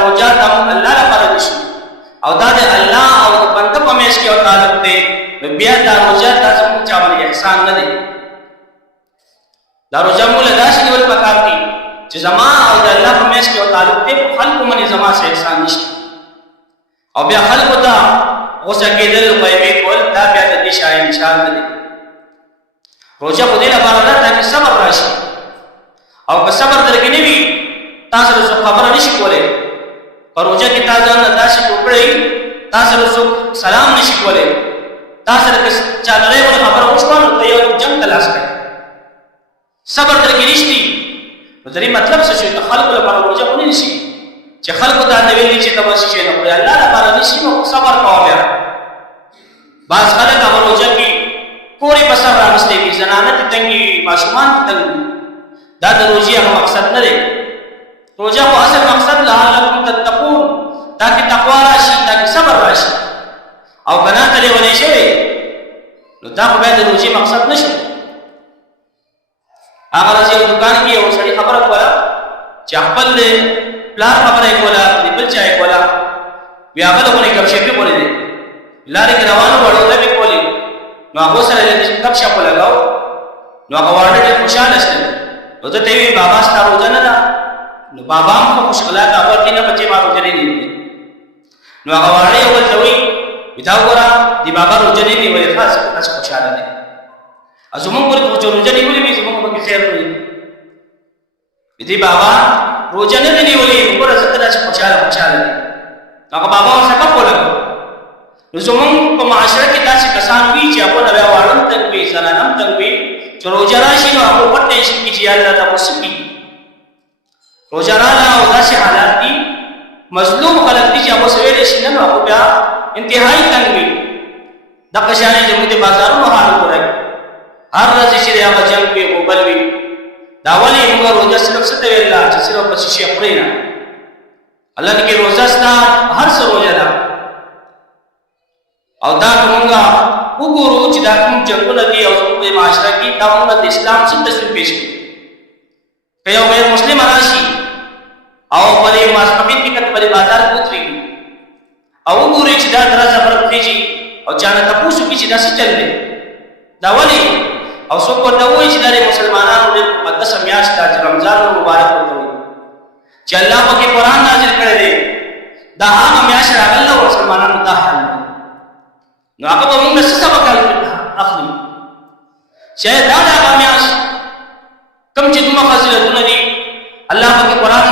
روزه د الله لپاره نشي او دا د الله او بنده په میش کې او تعلق دی بیا دا روزه تاسو په چا باندې احسان نه دی دا روزه مولا داسې نیول پکار دي چې زما او د الله په میش کې او تعلق دی خلق باندې زما سره احسان نشي او بیا خلق ته غوسه کېدل قیمه کول دا بیا د دې شای نشان نه دی روزه په دې لپاره ده چې صبر راشي او که صبر درکې نه وي تاسو له خبره نشي کولای پر روزه کې تاسو نه داسې وکړئ تاسو له سلام نشي کولای تاسو له چا نه یو خبره وښکول ته یو جنگ تلاش کړئ صبر درکې نشتی نو درې مطلب څه شي ته خلق لپاره روزه ونی نشي چې خلق ته د ویلي چې تاسو شي نه کوي الله لپاره نشي نو صبر کوو بعض خلک هغه روزه کې پوری په صبر راغستې دي زنانه ته تنګي ماشومان ته تنګي دا د روزي هغه مقصد نه دی روزه خو اصل مقصد لعلکم تتقون تاکي تقوا راشي تاکي صبر راشي او بنا ته ولې شي نو دا خو به د روزي مقصد نشي هغه راځي دکان کې یو سړي خبره کوله چې خپل پلان خبره کوله بل چا کوله بیا هغه له کوم شي په بولې دي لارې کې روانو وړو ته به کولی نو هغه سره له کب شپ لګاو نو هغه ورته ډېر خوشاله شول نو ته وی بابا ستاسو روزه نه ده نو بابا هم خوشاله دا ورته نه بچي ما روزه نه دي نو هغه ورته یو څه وی دا وګوره دی بابا روزه نه دی وای خاص خوشاله دي ازمون پر روزه نه دی ویلې زموږ په خیر وي دی بابا روزه نه دی ویلې وګوره څنګه خوشاله دي هغه بابا څنګه کوله نو زمون په معاشره کې داسې کسان وي چې هغه نو وارن تک وي زنانم تک وي چې روزه راشي نو هغه پټه شي چې الله تعالی وسپي روزه را او داسې حالات دي مظلوم خلک دي چې هغه سویل شي نه هغه بیا انتهایی تنګ وي د قشانه زموږ د بازارونو حال وګورئ هر ورځ چې هغه جنگ وي او بل وي دا ولې موږ روزه صرف ست ویل چې صرف په شي خوري نه الله دې روزه ستا هر څه روزه ده او دا کومه وګورو چې دا کوم جنگونه دي او په معاشره کې دا موږ د اسلام څخه تصویر پیش کړي که یو غیر مسلم راشي او په دې ماسپین کې کته په بازار کوتري او وګوري چې دا درځه پر پیږي او چانه تاسو کې چې دا څه چل دی دا ولي او څوک ورته وایي چې دا مسلمانانو د مقدس میاشت د رمضان مبارک ورته وایي چې الله پاک قرآن نازل کړی دی دا هغه میاشت راغله او مسلمانانو ته حل نو هغه به موږ څه سبق اخلي چې دا هغه میاشت کوم چې دوه فضیلتونه دي الله پاک قرآن